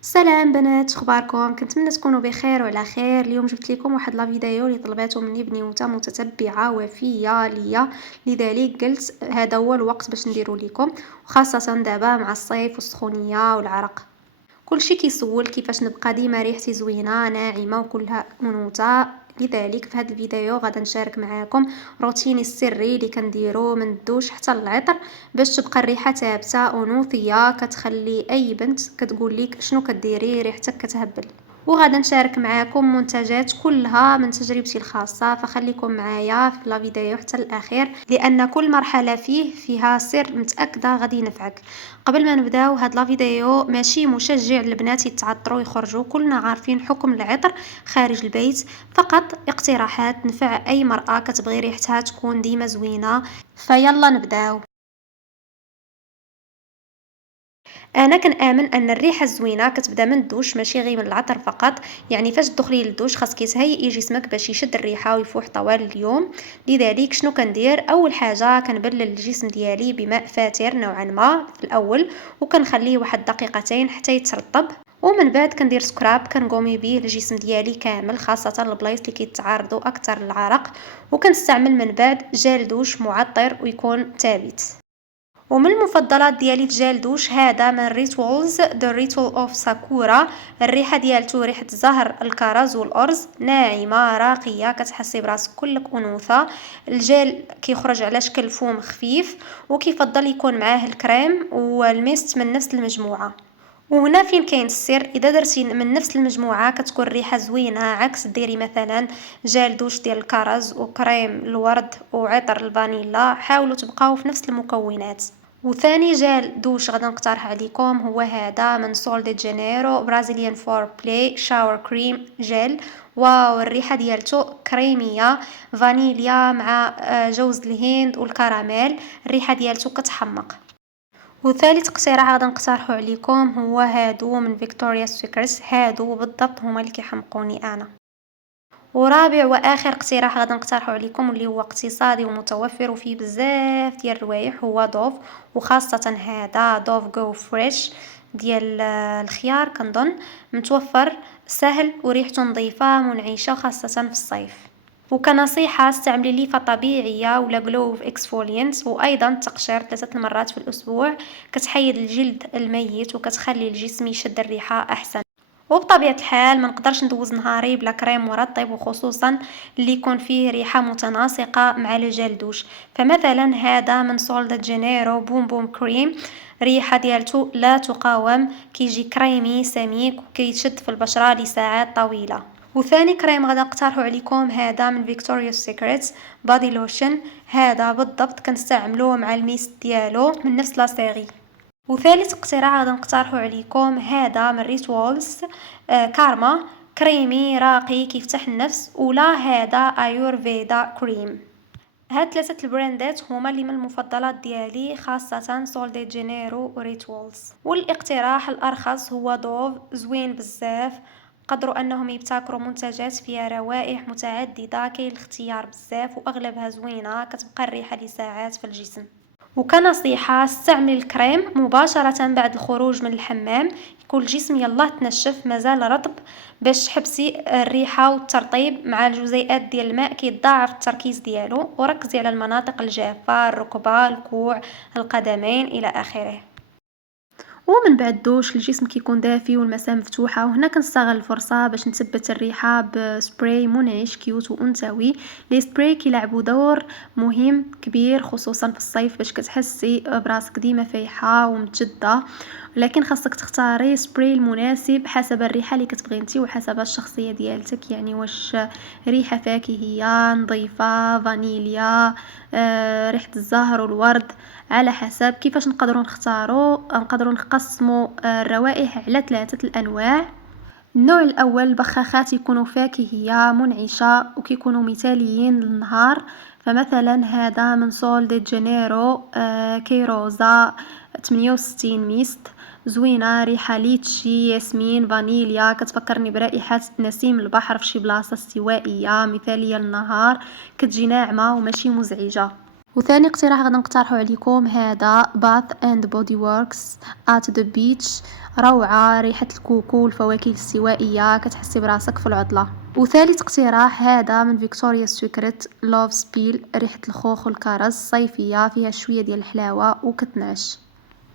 سلام بنات، اخباركم؟ كنتمنى تكونوا بخير وعلى خير. اليوم جبت لكم واحد لا فيديو اللي طلباته مني بنوته متتبعه وفيه ليا، لذلك قلت هذا هو الوقت باش نديرو لكم، وخاصه دابا مع الصيف والسخونيه والعرق. كلشي كيسول كيفاش نبقى ديما ريحتي زوينه ناعمه وكلها انوثه. لذلك في هذا الفيديو غادا نشارك معاكم روتيني السري اللي كنديرو من الدوش حتى للعطر باش تبقى الريحه ثابته انوثيه، كتخلي اي بنت كتقول لك شنو كديري ريحتك كتهبل. وغادا نشارك معاكم منتجات كلها من تجربتي الخاصة، فخليكم معايا في لا فيديو حتى الأخير لأن كل مرحلة فيها سر متأكدة غادي ينفعك. قبل ما نبداو هاد لا فيديو ماشي مشجع للبنات يتعطروا يخرجوا، كلنا عارفين حكم العطر خارج البيت، فقط اقتراحات نفع أي مرأة كتبغي ريحتها تكون ديما زوينة. فيلا نبداو. انا كنامن ان الريحه الزوينه كتبدا من الدوش ماشي غير من العطر فقط. يعني فاش تدخلي للدوش خاصك تهيئي جسمك باش يشد الريحه ويفوح طوال اليوم. لذلك شنو كندير؟ اول حاجه كنبلل الجسم ديالي بماء فاتر نوعا ما في الاول، وكنخليه واحد دقيقتين حتى يترطب، ومن بعد كندير سكراب كنقومي به الجسم ديالي كامل، خاصه البلايص اللي كيتعرضوا اكثر للعرق. وكنستعمل من بعد جل دوش معطر ويكون ثابت. ومن المفضلات ديالي في جال دوش هذا من ريتولز ذا ريتول اوف ساكورا. الريحه ديالته ريحه زهر الكرز والارز، ناعمه راقيه كتحسي براسك كلك انوثه. الجيل كيخرج على شكل فوم خفيف، وكيفضل يكون معاه الكريم والميست من نفس المجموعه. وهنا فين كاين السر، اذا درتي من نفس المجموعه كتكون الريحه زوينه، عكس ديري مثلا جال دوش ديال الكرز وكريم الورد وعطر الفانيلا، حاولوا تبقاو في نفس المكونات. وثاني جال دوش غادا نقترح عليكم هو هذا من سول دي جانيرو برازيليان فور بلاي شاور كريم جيل. واو الريحه ديالته كريميه، فانيليا مع جوز الهند والكراميل، الريحه ديالته كتحمق. وثالث اقتراح غادا نقترحو عليكم هو هادو من فيكتوريا سيكريتس، هادو بالضبط هما اللي كيحمقوني انا. ورابع واخر اقتراح غادا نقترحو عليكم واللي هو اقتصادي ومتوفر وفيه بزاف ديال الروايح هو دوف، وخاصة هذا دوف جو فريش ديال الخيار كنظن، متوفر سهل وريحته نظيفة منعشة خاصة في الصيف. وكنصيحة استعملي ليفة طبيعية ولا جلوف اكسفولينت، وايضا تقشير 3 مرات في الاسبوع كتحيد الجلد الميت وكتخلي الجسم يشد الريحة احسن. وبطبيعة الحال ما نقدرش ندوز نهاري بلا كريم مرطب، وخصوصا اللي يكون فيه ريحة متناسقة مع الجل دوش. فمثلا هذا من سول دي جانيرو بوم بوم كريم، ريحة ديالته لا تقاوم، كيجي كريمي سميك وكيشد في البشرة لساعات طويلة. وثاني كريم غادا نقترحو عليكم هذا من فيكتوريا سيكريتس بادي لوشن، هذا بالضبط كنستعملوه مع الميست ديالو من نفس لاصيغي. وثالث اقتراح غادا نقترحو عليكم هذا من ريتوالز كارما، كريمي راقي كيفتح النفس، ولا هذا ايورفيدا كريم. هاد 3 البراندات هما اللي من المفضلات ديالي، خاصة سول دي جانيرو وريتوالز. والاقتراح الارخص هو دوف، زوين بزاف، قدروا انهم يبتكروا منتجات فيها روائح متعددة، كاين الاختيار بزاف واغلبها زوينة كتبقى الريحة لساعات في الجسم. وكنصيحة استعمل الكريم مباشرة بعد الخروج من الحمام، يكون الجسم يلا تنشف مازال رطب، باش تحبسي الريحة والترطيب مع الجزيئات ديال الماء كيتضاعف التركيز ديالو. وركزي على المناطق الجافة، الركبة الكوع القدمين الى اخره. ومن بعد الدوش الجسم كيكون دافي والمسام مفتوحة، وهنا كنستغل الفرصة باش نثبت الريحة بسبراي منعش كيوت وانثوي. لي سبراي كيلعبوا دور مهم كبير خصوصا في الصيف باش كتحسي براسك ديما فايحة ومتجدة، لكن خاصك تختاري سبراي المناسب حسب الريحة اللي كتبغي انتي وحسب الشخصية ديالتك. يعني واش ريحة فاكهية نظيفة فانيليا، ريحة الزهر والورد، على حسب كيفاش نقدروا نقسموا الروائح على 3 الانواع. النوع الاول البخاخات يكونوا فاكهيه منعشه وكيكونوا مثاليين للنهار، فمثلا هذا من سول دي جانيرو كيروزا 68 ميست، زوينه ريحه ليتشي ياسمين فانيليا، كتفكرني برائحه نسيم البحر في شي بلاصه استوائيه، مثاليه للنهار، كتجي ناعمه وماشي مزعجه. وثاني اقتراح غادي نقترحو عليكم هذا Bath and Body Works at the Beach. روعة، ريحة الكوكو والفواكه الاستوائية، كتحسي براسك في العطلة. وثالث اقتراح هذا من فيكتوريا سيكريت لوف سبيل، ريحة الخوخ والكرز صيفية، فيها شوية ديال الحلاوة وكتنعش.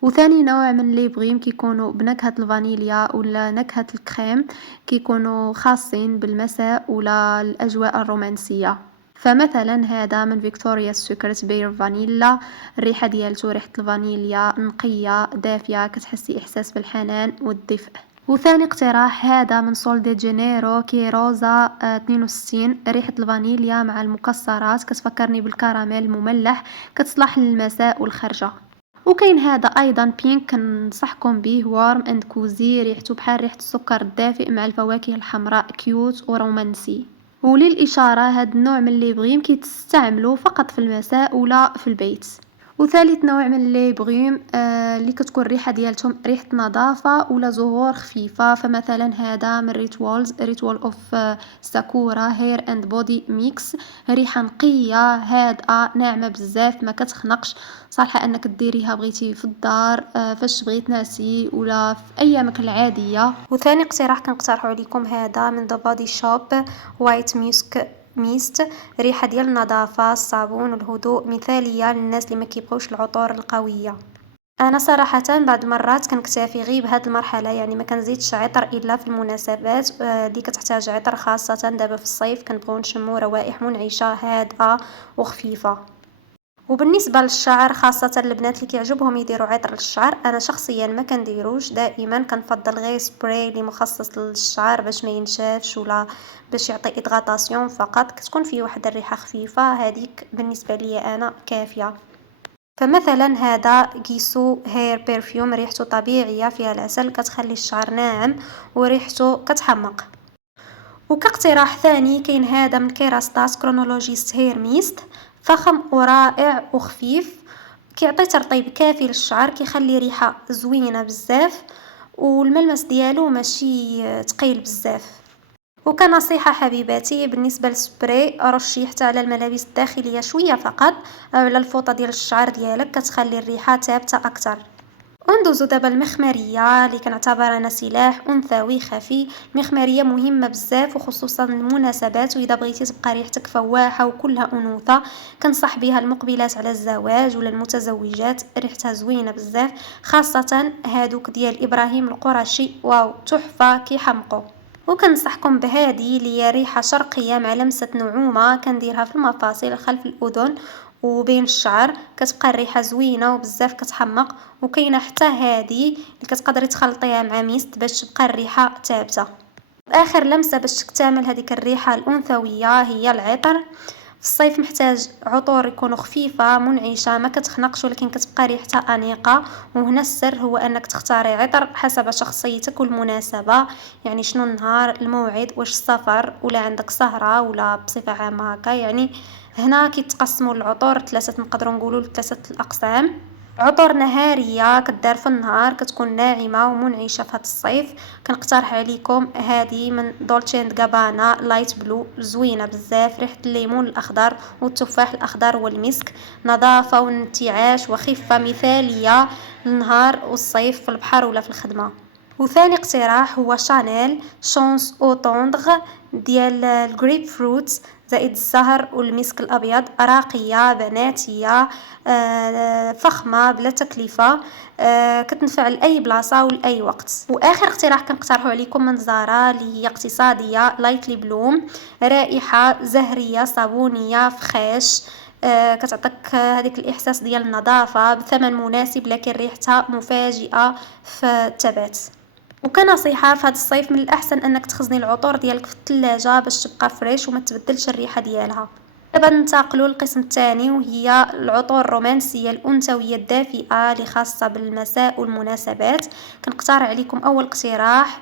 وثاني نوع من لي بغيم كيكونوا بنكهة الفانيليا ولا نكهة الكريم، كيكونوا خاصين بالمساء ولا الأجواء الرومانسية. فمثلا هذا من فيكتوريا سيكريت بير فانيلا، الريحة ديالته ريحة الفانيليا نقية دافية، كتحسي إحساس بالحنان والدفء. وثاني اقتراح هذا من سول دي جانيرو كي روزا 62، ريحة الفانيليا مع المكسرات، كتفكرني بالكراميل المملح، كتصلح للمساء والخرجة. وكاين هذا ايضا بينك، كنصحكم به وارم اند كوزي، ريحته بحال ريحه السكر الدافئ مع الفواكه الحمراء، كيوت ورومانسي. وللاشاره هاد النوع من لي بغيم كيتستعملوا فقط في المساء ولا في البيت. وثالث نوع من لي بغيم اللي كتكون الريحه ديالتهم ريحه نظافه ولا زهور خفيفه، فمثلا هذا من ريتوال اوف ساكورا هير اند بودي ميكس، ريحه نقيه هادئه ناعمه بزاف، ما كتخنقش، صالحه انك ديريها بغيتي في الدار فاش بغيت تنعسي ولا في ايامك العاديه. وثاني اقتراح كنقترحوا عليكم هذا من ذا بادي شوب وايت ميست، ريحه ديال النظافه، الصابون والهدوء، مثاليه للناس اللي ما كيبغوش العطور القويه. انا صراحه بعض المرات كنكتفي غير بهذه المرحله، يعني ما كنزيدش عطر الا في المناسبات اللي كتحتاج عطر، خاصه دابا في الصيف كنبغيو نشمو روائح منعشه هادئه وخفيفه. وبالنسبه للشعر، خاصه البنات اللي كيعجبهم يديروا عطر للشعر، انا شخصيا ما كنديروش، دائما كنفضل غير سبراي اللي مخصص للشعر باش ما ينشافش ولا باش يعطي ايدغاتاسيون فقط، كتكون فيه واحد الريحه خفيفه، هذيك بالنسبه لي انا كافيه. فمثلا هذا كيسو هير بيرفيوم، ريحته طبيعيه فيها العسل، كتخلي الشعر ناعم وريحته كتحمق. وكاقتراح ثاني كاين هذا من كيراستاس كرونولوجيست هير ميست، فخم ورائع وخفيف، كيعطي ترطيب كافي للشعر، كيخلي ريحة زوينة بزاف، والملمس ديالو ماشي تقيل بزاف. وكنصيحة حبيباتي بالنسبة للسبراي، رشي حتى على الملابس الداخلية شوية فقط، أو على الفوطة ديال الشعر ديالك، كتخلي الريحة ثابتة أكتر. وندوزو دابا المخمريه اللي كنعتبر انا سلاح انثوي خفي. المخمريه مهمه بزاف وخصوصا المناسبات، واذا بغيتي تبقى ريحتك فواحه وكلها انوثه، كنصح بها المقبلات على الزواج ولا المتزوجات، ريحتها زوينه بزاف، خاصه هادوك ديال ابراهيم القرشي، واو تحفه كيحمقوا. وكنصحكم بهذه اللي هي ريحه شرقيه مع لمسه نعومه، كنديرها في المفاصل خلف الاذن وبين الشعر، كتبقى الريحه زوينه وبزاف كتحمق. وكاينه حتى هذه اللي كتقدري تخلطيها مع ميست باش تبقى الريحه ثابته. اخر لمسه باش تكتمل هذيك الريحه الانثويه هي العطر. في الصيف محتاج عطور يكونوا خفيفه منعشه، ما كتخنقش ولكن كتبقى ريحتها انيقه. وهنا السر هو انك تختاري عطر حسب شخصيتك والمناسبه، يعني شنو النهار، الموعد، واش السفر ولا عندك سهره ولا بصفه عامه هكا. يعني هنا كيتقسموا العطور ثلاثه، نقدروا نقولوا ثلاثه الاقسام. عطور نهاريه كدار في النهار، كتكون ناعمه ومنعشه في هذا الصيف. كنقترح عليكم هذه من دولتشي اند غابانا لايت بلو، زوينه بزاف، ريحه الليمون الاخضر والتفاح الاخضر والمسك، نظافه وانتعاش وخفه، مثاليه للنهار والصيف في البحر ولا في الخدمه. وثاني اقتراح هو شانيل شونس او طوندغ ديال الجريب فروت، زائد الزهر والمسك الابيض، راقيه بناتيه فخمه بلا تكلفه، كتنفع لاي بلاصه ولاي وقت. واخر اقتراح كنقترحوا عليكم من زارا اللي هي اقتصاديه لايتلي بلوم، رائحه زهريه صابونيه فخاش، كتعطيك هذيك الاحساس ديال النظافه بثمن مناسب، لكن ريحتها مفاجئه في الثبات. وكنصيحه في هذا الصيف من الاحسن انك تخزني العطور ديالك في الثلاجه باش تبقى فريش وما تبدلش الريحه ديالها. دابا ننتقلوا للقسم الثاني، وهي العطور الرومانسيه الانثويه الدافئه اللي خاصه بالمساء والمناسبات. كنقترح عليكم اول اقتراح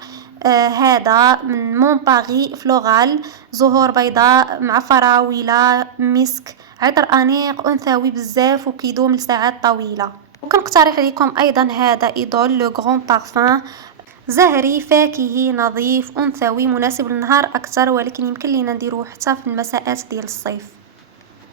هذا من مون باري فلورال، زهور بيضاء مع فراوله مسك، عطر انيق انثوي بزاف وكيدوم لساعات طويله. وكنقترح عليكم ايضا هذا ايدول لو غران بارفان، زهري فاكهي نظيف انثوي مناسب للنهار اكثر، ولكن يمكن لينا نديروه حتى في المساءات ديال الصيف.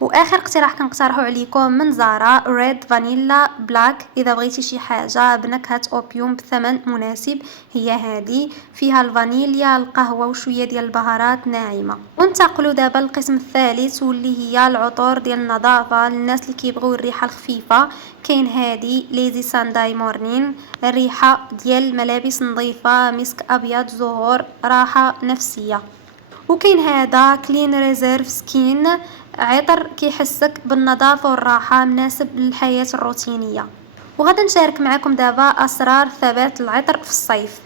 واخر اقتراح كنقترحو عليكم من زارا ريد فانيلا بلاك. اذا بغيتي شي حاجه بنكهه اوبيوم بثمن مناسب هي هذه، فيها الفانيليا القهوه وشويه ديال البهارات ناعمه. وانتقلوا دابا للقسم الثالث واللي هي العطور ديال النظافه للناس اللي كيبغيو الريحه الخفيفه. كاين هذه ليزي سانداي مورنين، الريحه ديال ملابس نظيفه، مسك ابيض، زهور، راحه نفسيه. وكاين هذا كلين ريزيرف سكين، عطر كيحسك بالنظافه والراحه، مناسب للحياه الروتينيه. وغادا نشارك معكم دابا اسرار ثبات العطر في الصيف.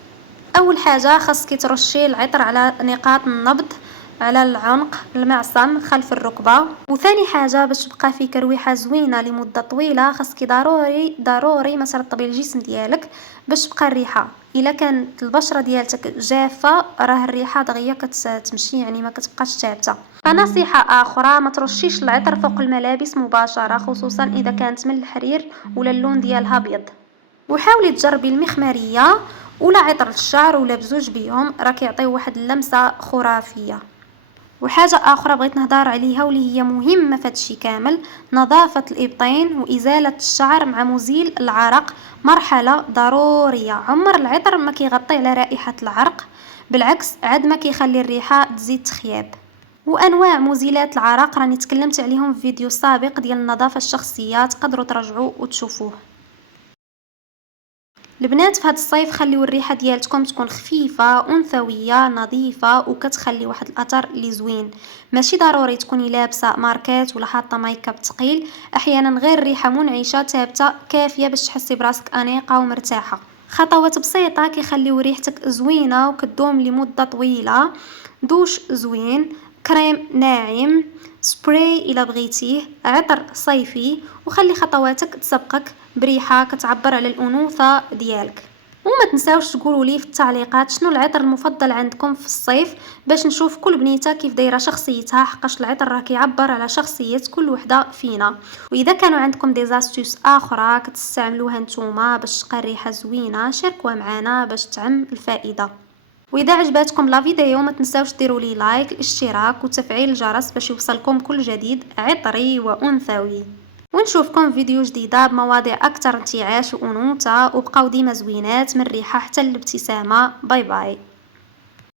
اول حاجه خاصك ترشي العطر على نقاط النبض، على العنق، المعصم، خلف الركبه. وثاني حاجه باش تبقى فيك رويحه زوينه لمده طويله خاصك ضروري ما ترطبي الجسم ديالك باش تبقى الريحه. الا كانت البشره ديالتك جافه راه الريحه دغيا كتمشي، يعني ما كتبقاش ثابته. فنصيحه اخرى ما ترشيش العطر فوق الملابس مباشره، خصوصا اذا كانت من الحرير ولا اللون ديالها ابيض. وحاولي تجربي المخمريه ولا عطر الشعر ولا بزوج بيهم، راه كيعطيو واحد اللمسه خرافيه. وحاجه اخرى بغيت نهضر عليها واللي هي مهمه في هادشي كامل، نظافه الابطين وازاله الشعر مع مزيل العرق، مرحله ضروريه. عمر العطر ما كيغطي على رائحه العرق، بالعكس عاد ما كيخلي الريحه تزيد تخياب. وانواع مزيلات العرق راني تكلمت عليهم في فيديو سابق ديال النظافه الشخصيه، تقدروا ترجعوا وتشوفوه. البنات في هذا الصيف خليو الريحه ديالتكم تكون خفيفه انثويه نظيفه وكتخلي واحد الاثر اللي زوين. ماشي ضروري تكوني لابسه ماركات ولا حاطه مايكاب ثقيل، احيانا غير ريحه منعشه ثابته كافيه باش تحسي براسك انيقه ومرتاحه. خطوات بسيطه كيخليو ريحتك زوينه وكتدوم لمده طويله. دوش زوين، كريم ناعم، سبراي إلا بغيتيه، عطر صيفي، وخلي خطواتك تسبقك بريحة كتعبر على الأنوثة ديالك. وما تنساوش تقولوا لي في التعليقات شنو العطر المفضل عندكم في الصيف باش نشوف كل بنيته كيف دايره شخصيتها، حقاش العطر راه كيعبر على شخصيه كل وحده فينا. واذا كانوا عندكم دي زاستوس اخرى كتستعملوها نتوما باش تبقى الريحه زوينه شاركوها معنا باش تعم الفائده. واذا عجبتكم لا فيديو ما تنساوش ديروا لي لايك، الاشتراك وتفعيل الجرس باش يوصلكم كل جديد عطري وانثوي. ونشوفكم في فيديو جديده بمواضيع اكثر انتعاش وانوثه، وبقاو ديما زوينات من الريحه حتى الابتسامه. باي باي.